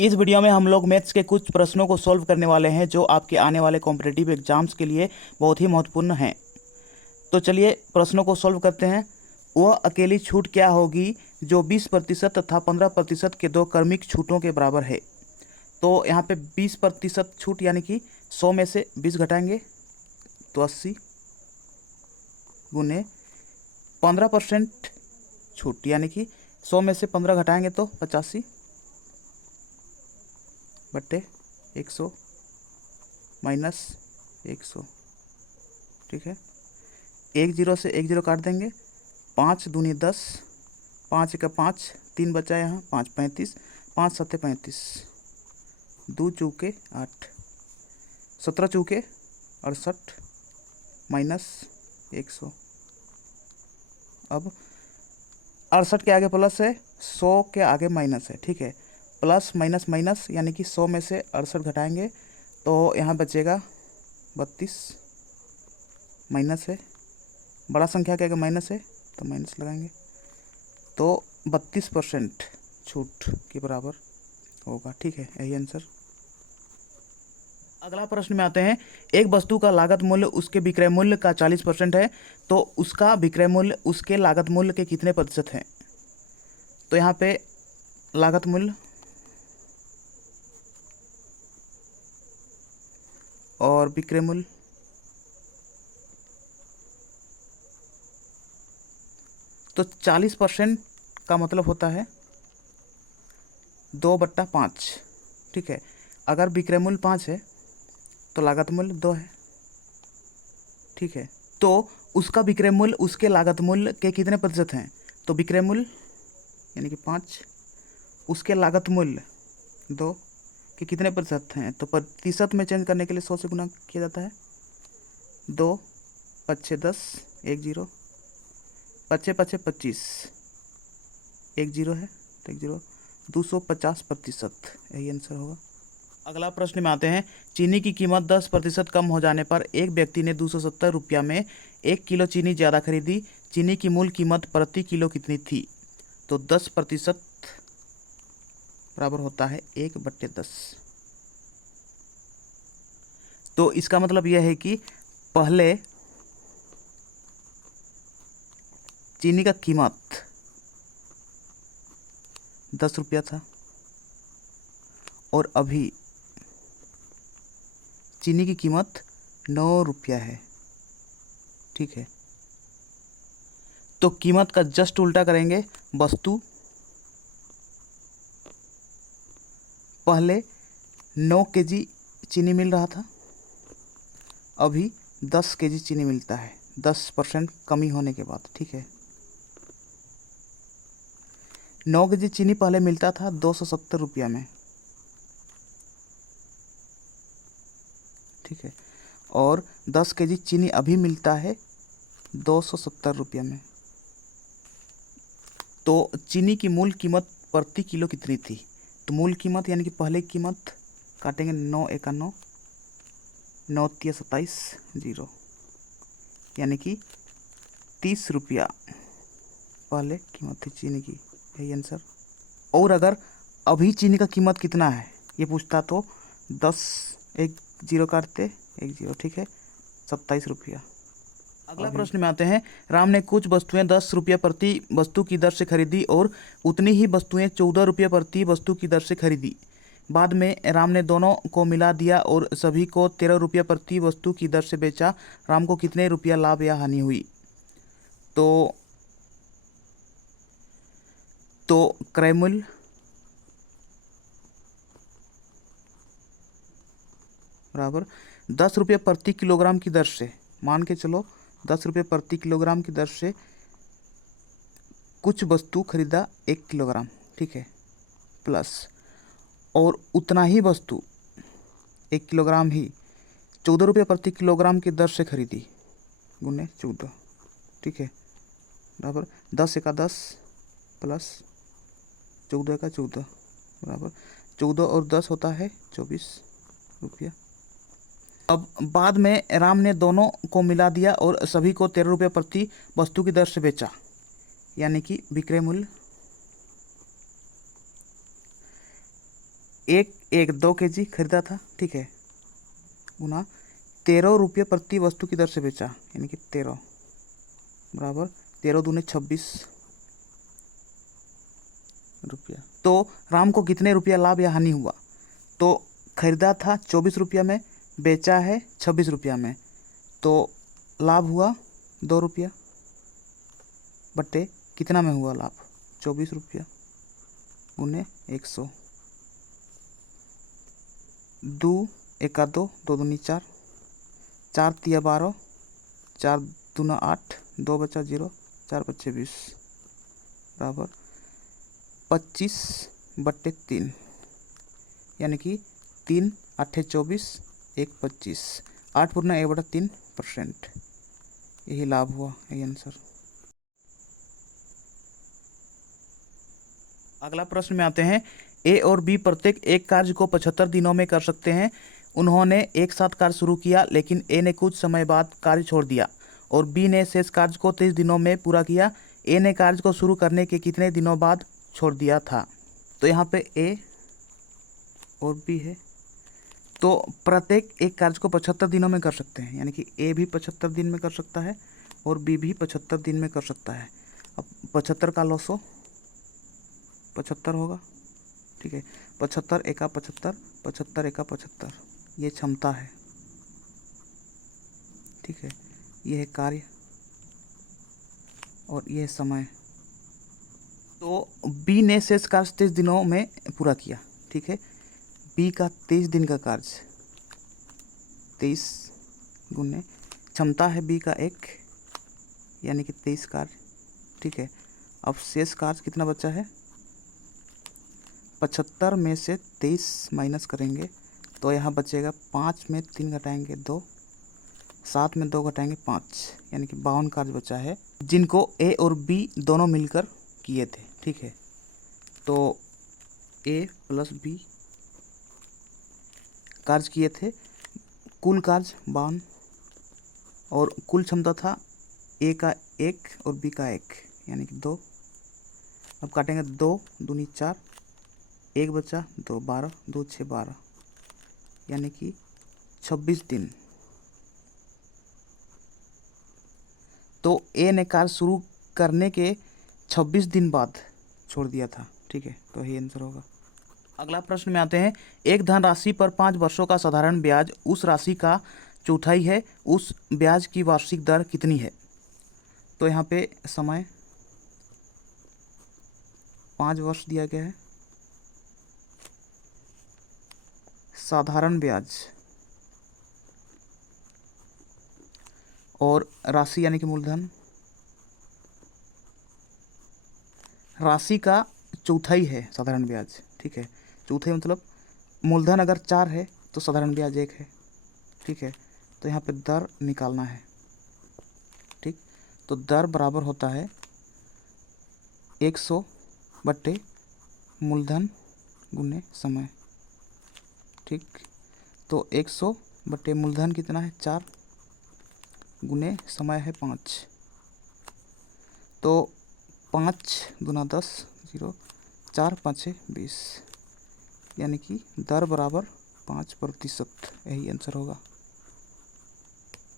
इस वीडियो में हम लोग मैथ्स के कुछ प्रश्नों को सॉल्व करने वाले हैं जो आपके आने वाले कॉम्पिटिटिव एग्जाम्स के लिए बहुत ही महत्वपूर्ण हैं। तो चलिए प्रश्नों को सॉल्व करते हैं। वह अकेली छूट क्या होगी जो 20% तथा 15% के दो क्रमिक छूटों के बराबर है। तो यहाँ पे 20% छूट यानी कि 100 में से 20 घटाएंगे तो 80 गुने 15% छूट यानी कि 100 में से 15 घटाएंगे तो 85 बट्टे 100 माइनस 100। ठीक है, एक जीरो से एक जीरो काट देंगे। 5 दूनी 10, 5 का 5, 3 बचा यहाँ, 5 35, 5 सत्ते 35, 2 चौके 8, 17 चौके 68 माइनस 100। अब 68 के आगे प्लस है, 100 के आगे माइनस है। ठीक है, प्लस माइनस माइनस यानी कि 100 में से 68 घटाएंगे तो यहाँ बचेगा 32, माइनस है, बड़ा संख्या के आगे माइनस है तो माइनस लगाएंगे तो 32% छूट के बराबर होगा। ठीक है, यही आंसर। अगला प्रश्न में आते हैं। एक वस्तु का लागत मूल्य उसके विक्रय मूल्य का 40% है तो उसका विक्रय मूल्य उसके लागत मूल्य के कितने प्रतिशत है। तो यहाँ पे लागत मूल्य और विक्रय मूल्य, तो 40% का मतलब होता है 2/5। ठीक है, अगर विक्रय मूल्य 5 है तो लागत मूल्य 2 है। ठीक है, तो उसका विक्रय मूल्य उसके लागत मूल्य के कितने प्रतिशत हैं। तो विक्रय मूल्य यानी कि 5, उसके लागत मूल्य 2 के कितने प्रतिशत हैं। तो प्रतिशत में चेंज करने के लिए 100 से गुना किया जाता है। 2 पच्चे 10, 1 जीरो, पच्चे पच्चे 25, 1 जीरो है तो 1 जीरो, 250%, यही आंसर होगा। अगला प्रश्न में आते हैं। चीनी की कीमत 10% कम हो जाने पर एक व्यक्ति ने 270 रुपया में 1 किलो चीनी ज़्यादा खरीदी। चीनी की मूल कीमत प्रति किलो कितनी थी। तो 10% बराबर होता है 1/10। तो इसका मतलब यह है कि पहले चीनी का कीमत 10 रुपया था और अभी चीनी की कीमत 9 रुपया है। ठीक है, तो कीमत का जस्ट उल्टा करेंगे। वस्तु पहले 9 केजी चीनी मिल रहा था, अभी 10 केजी चीनी मिलता है 10% कमी होने के बाद। ठीक है, 9 केजी चीनी पहले मिलता था 270 रुपया में। ठीक है, और 10 केजी चीनी अभी मिलता है 270 रुपया में। तो चीनी की मूल कीमत प्रति किलो कितनी थी। तो मूल कीमत यानी कि पहले कीमत काटेंगे 9 एका 9, 9 तिया 27, जीरो, यानी कि 30 रुपया पहले कीमत थी चीनी की, यही आंसर। और अगर अभी चीनी का कीमत कितना है ये पूछता तो 10, 1 जीरो काटते 1 जीरो। ठीक है, 27 रुपया। अगला प्रश्न में आते हैं। राम ने कुछ वस्तुएं 10 रुपये प्रति वस्तु की दर से खरीदी और उतनी ही वस्तुएं 14 रुपये प्रति वस्तु की दर से खरीदी। बाद में राम ने दोनों को मिला दिया और सभी को 13 रुपये प्रति वस्तु की दर से बेचा। राम को कितने रुपया लाभ या हानि हुई। तो क्रय मूल्य बराबर 10 रुपये प्रति किलोग्राम की दर से, मान के चलो 10 रुपये प्रति किलोग्राम की दर से कुछ वस्तु खरीदा 1 किलोग्राम। ठीक है, प्लस और उतना ही वस्तु 1 किलोग्राम ही 14 रुपये प्रति किलोग्राम की दर से खरीदी गुने 14। ठीक है, बराबर 10 एका 10 प्लस 14 एका 14 बराबर 14 और 10 होता है 24 रुपया। अब बाद में राम ने दोनों को मिला दिया और सभी को 13 रुपये प्रति वस्तु की दर से बेचा, यानी कि विक्रय मूल्य एक 2 kg खरीदा था, ठीक है, गुना 13 रुपये प्रति वस्तु की दर से बेचा, यानी कि 13 बराबर 13 दूने 26 रुपया। तो राम को कितने रुपया लाभ या हानि हुआ? तो खरीदा था 24 रुपया में, बेचा है 26 रुपया में, तो लाभ हुआ 2 रुपया बट्टे कितना में हुआ लाभ? 24 रुपया गुने 100। 2 एका 2, 2 दूनी 4, 4 तिया 12, 4 दूना 8, 2 बचा 0, 4 बच्चे 20 बराबर 25 बट्टे 3, यानी कि 3 8 24, 1 25, 8 पूर्णा 1/3%। यही लाभ हुआ, यही आंसर। अगला प्रश्न में आते हैं, ए और बी प्रत्येक एक कार्य को 75 दिनों में कर सकते हैं। उन्होंने एक साथ कार्य शुरू किया, लेकिन ए ने कुछ समय बाद कार्य छोड़ दिया और बी ने शेष कार्य को 30 दिनों में पूरा किया। ए ने कार्य को शुरू करने के कितने दिनों बाद छोड़ दिया था? तो यहाँ पे ए और बी है, तो प्रत्येक एक कार्य को 75 दिनों में कर सकते हैं, यानी कि ए भी 75 दिन में कर सकता है और बी भी 75 दिन में कर सकता है। अब 75 का लॉसो 75 होगा, ठीक है, 75 एका 75, 75 एका 75, ये क्षमता है, ठीक है, ये है कार्य और ये है समय। तो बी ने शेष कार्य 30 दिनों में पूरा किया, ठीक है, बी का 23 दिन का कार्य 23 गुने क्षमता है बी का 1, यानी कि 23 कार्य, ठीक है। अब शेष कार्य कितना बचा है? 75 में से 23 माइनस करेंगे तो यहाँ बचेगा 5 में 3 घटाएंगे 2, 7 में 2 घटाएंगे 5, यानी कि 52 कार्य बचा है, जिनको ए और बी दोनों मिलकर किए थे, ठीक है। तो ए प्लस बी कार्य किए थे, कुल कार्य 52 और कुल क्षमता था ए का 1 और बी का 1, यानी कि 2। अब काटेंगे 2 दूनी 4, 1 बचा 2, 12, 2 6 12, यानी कि 26 दिन। तो ए ने कार्य शुरू करने के 26 दिन बाद छोड़ दिया था, ठीक है, तो यही आंसर होगा। अगला प्रश्न में आते हैं, एक धनराशि पर 5 वर्षों का साधारण ब्याज उस राशि का चौथाई है, उस ब्याज की वार्षिक दर कितनी है? तो यहाँ पे समय 5 वर्ष दिया गया है, साधारण ब्याज और राशि यानी कि मूलधन, राशि का चौथाई है साधारण ब्याज, ठीक है, चौथाई मतलब मूलधन अगर 4 है तो साधारण ब्याज 1 है, ठीक है। तो यहाँ पे दर निकालना है, ठीक, तो दर बराबर होता है 100 बट्टे मूलधन गुने समय, ठीक। तो 100 बट्टे मूलधन कितना है 4 गुने समय है 5, तो 5 दूना 10, 0, 4 5 20, यानी कि दर बराबर 5%, यही आंसर होगा।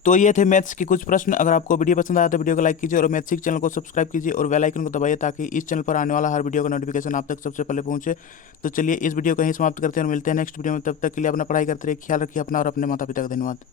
तो ये थे मैथ्स के कुछ प्रश्न। अगर आपको वीडियो पसंद आया तो वीडियो को लाइक कीजिए और मैथ्स चैनल को सब्सक्राइब कीजिए और बेल आइकन को दबाइए ताकि इस चैनल पर आने वाला हर वीडियो का नोटिफिकेशन आप तक सबसे पहले पहुंचे। तो चलिए इस वीडियो को यहीं समाप्त करते हैं और मिलते हैं नेक्स्ट वीडियो में। तब तक के लिए अपना पढ़ाई करते रहिए, ख्याल रखिए अपना और अपने माता पिता का। धन्यवाद।